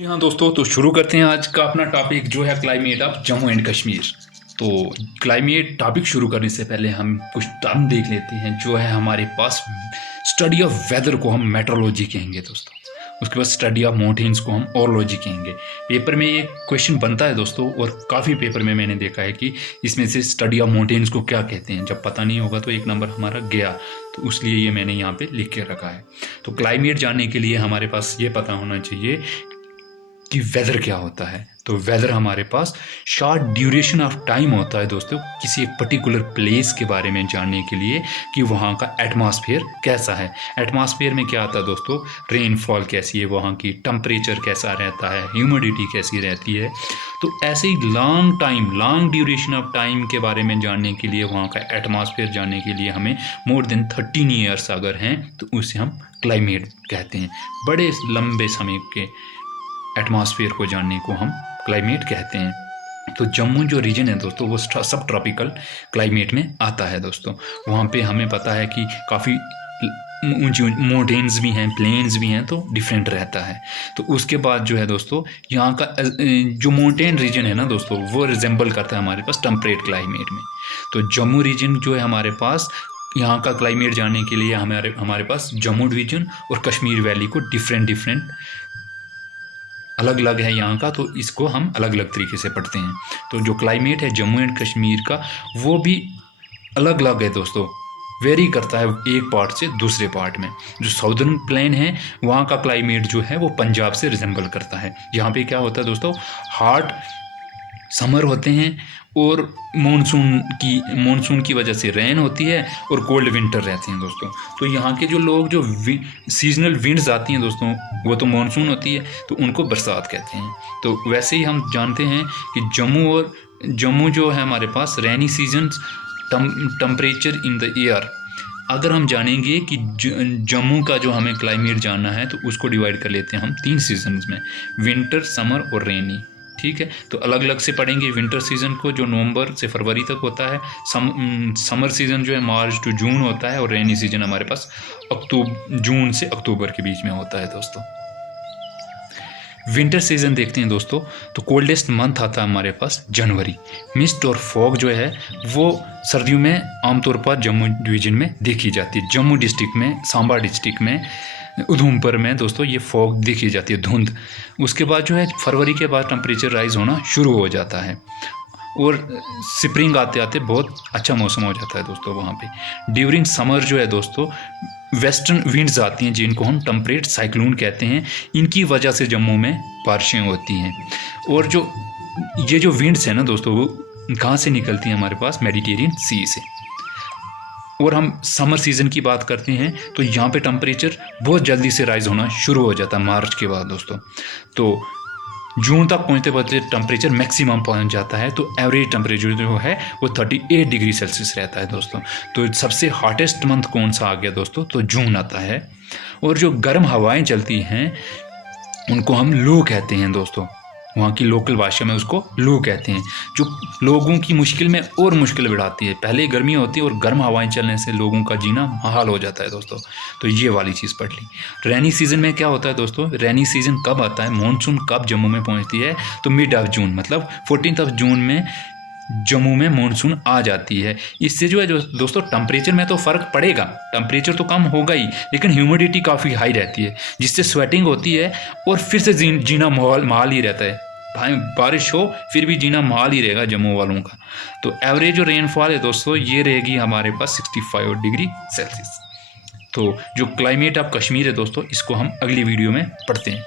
जी हाँ दोस्तों, तो शुरू करते हैं आज का अपना टॉपिक जो है climate of Jammu and Kashmir. तो क्लाइमेट टॉपिक शुरू करने से पहले हम कुछ टर्म देख लेते हैं जो है हमारे पास। स्टडी ऑफ वेदर को हम मेट्रोलॉजी कहेंगे दोस्तों। उसके बाद स्टडी ऑफ माउंटेन्स को हम ओरोलॉजी कहेंगे। पेपर में ये क्वेश्चन बनता है दोस्तों, और काफ़ी पेपर में मैंने देखा है कि इसमें से स्टडी ऑफ माउंटेन्स को क्या कहते हैं। जब पता नहीं होगा तो एक नंबर हमारा गया, तो इसलिए ये मैंने यहाँ पे लिख के रखा है। तो क्लाइमेट जानने के लिए हमारे पास ये पता होना चाहिए कि वेदर क्या होता है। तो वेदर हमारे पास शॉर्ट ड्यूरेशन ऑफ टाइम होता है दोस्तों, किसी एक पर्टिकुलर प्लेस के बारे में जानने के लिए कि वहाँ का एटमॉस्फेयर कैसा है। एटमॉस्फेयर में क्या आता है दोस्तों, रेनफॉल कैसी है, वहाँ की टेम्परेचर कैसा रहता है, ह्यूमिडिटी कैसी रहती है। तो ऐसे ही लॉन्ग ड्यूरेशन ऑफ टाइम के बारे में जानने के लिए, वहाँ का एटमॉस्फेयर जानने के लिए हमें मोर देन 13 ईयर्स अगर हैं तो उसे हम क्लाइमेट कहते हैं। बड़े लंबे समय के एटमॉस्फेयर को जानने को हम क्लाइमेट कहते हैं। तो जम्मू जो रीजन है दोस्तों वो सब ट्रॉपिकल क्लाइमेट में आता है दोस्तों। वहाँ पे हमें पता है कि काफ़ी ऊंची माउंटेन्स भी हैं, प्लेन्स भी हैं, तो डिफरेंट रहता है। तो उसके बाद जो है दोस्तों, यहाँ का जो माउंटेन रीजन है ना दोस्तों, वो रिजेंबल करता है हमारे पास टेम्परेट क्लाइमेट में। तो जम्मू रीजन जो है हमारे पास, यहाँ का क्लाइमेट जानने के लिए हमारे पास जम्मू डिवीजन और कश्मीर वैली को डिफरेंट अलग अलग है यहाँ का, तो इसको हम अलग अलग तरीके से पढ़ते हैं। तो जो क्लाइमेट है जम्मू एंड कश्मीर का वो भी अलग अलग है दोस्तों, वेरी करता है एक पार्ट से दूसरे पार्ट में। जो साउदर्न प्लेन है वहाँ का क्लाइमेट जो है वो पंजाब से रिजेंबल करता है। यहाँ पे क्या होता है दोस्तों, हॉट समर होते हैं और मानसून की वजह से रेन होती है और कोल्ड विंटर रहती हैं दोस्तों। तो यहाँ के जो लोग जो सीजनल विंड्स आती हैं दोस्तों, वो तो मानसून होती है तो उनको बरसात कहते हैं। तो वैसे ही हम जानते हैं कि जम्मू जो है हमारे पास rainy seasons, temperature in the year. अगर हम जानेंगे कि जम्मू का जो हमें क्लाइमेट जानना है तो उसको डिवाइड कर लेते हैं हम 3 सीजन्स में, विंटर, समर और रेनी। ठीक है, तो अलग अलग से पढ़ेंगे। विंटर सीज़न को जो नवंबर से फरवरी तक होता है, समर सीज़न जो है मार्च टू जून होता है, और रेनी सीज़न हमारे पास जून से अक्टूबर के बीच में होता है दोस्तों। विंटर सीज़न देखते हैं दोस्तों, तो कोल्डेस्ट मंथ आता है हमारे पास जनवरी। मिस्ट और फॉग जो है वो सर्दियों में आमतौर पर जम्मू डिवीज़न में देखी जाती है। जम्मू डिस्ट्रिक्ट में, सांबा डिस्ट्रिक्ट में, उधमपुर में दोस्तों ये फॉग देखी जाती है, धुंध। उसके बाद जो है फरवरी के बाद टेम्परेचर राइज होना शुरू हो जाता है और स्प्रिंग आते आते बहुत अच्छा मौसम हो जाता है दोस्तों वहाँ पे। ड्यूरिंग समर जो है दोस्तों वेस्टर्न विंड्स आती हैं जिनको हम टेम्परेट साइक्लोन कहते हैं। इनकी वजह से जम्मू में बारिशें होती हैं। और ये जो विंड्स हैं ना दोस्तों, वो कहाँ से निकलती हैं हमारे पास, मेडिटेरियन सी से। और हम समर सीज़न की बात करते हैं तो यहाँ पे टेम्परेचर बहुत जल्दी से राइज होना शुरू हो जाता है मार्च के बाद दोस्तों। तो जून तक पहुँचते पहुँचते टेम्परेचर मैक्सिमम पहुँच जाता है। तो एवरेज टेम्परेचर जो है वो 38 डिग्री सेल्सियस रहता है दोस्तों। तो सबसे हॉटेस्ट मंथ कौन सा आ गया दोस्तों, तो जून आता है। और जो गर्म हवाएँ चलती हैं उनको हम लू कहते हैं दोस्तों, वहाँ की लोकल भाषा में उसको लू कहते हैं, जो लोगों की मुश्किल में और मुश्किल बढ़ाती है। पहले गर्मी होती है और गर्म हवाएं चलने से लोगों का जीना महाल हो जाता है दोस्तों। तो ये वाली चीज़ पढ़ ली। रेनी सीज़न में क्या होता है दोस्तों, रेनी सीज़न कब आता है, मानसून कब जम्मू में पहुँचती है, तो मिड ऑफ जून, मतलब 14 जून में जम्मू में मानसून आ जाती है। इससे जो है दोस्तों टेम्परेचर में तो फ़र्क पड़ेगा, टेम्परेचर तो कम होगा ही, लेकिन ह्यूमिडिटी काफ़ी हाई रहती है जिससे स्वेटिंग होती है और फिर से जीना महाल ही रहता है। भाई बारिश हो फिर भी जीना महाल ही रहेगा जम्मू वालों का। तो एवरेज जो रेनफॉल है दोस्तों ये रहेगी हमारे पास 65 डिग्री सेल्सियस। तो जो क्लाइमेट ऑफ कश्मीर है दोस्तों, इसको हम अगली वीडियो में पढ़ते हैं।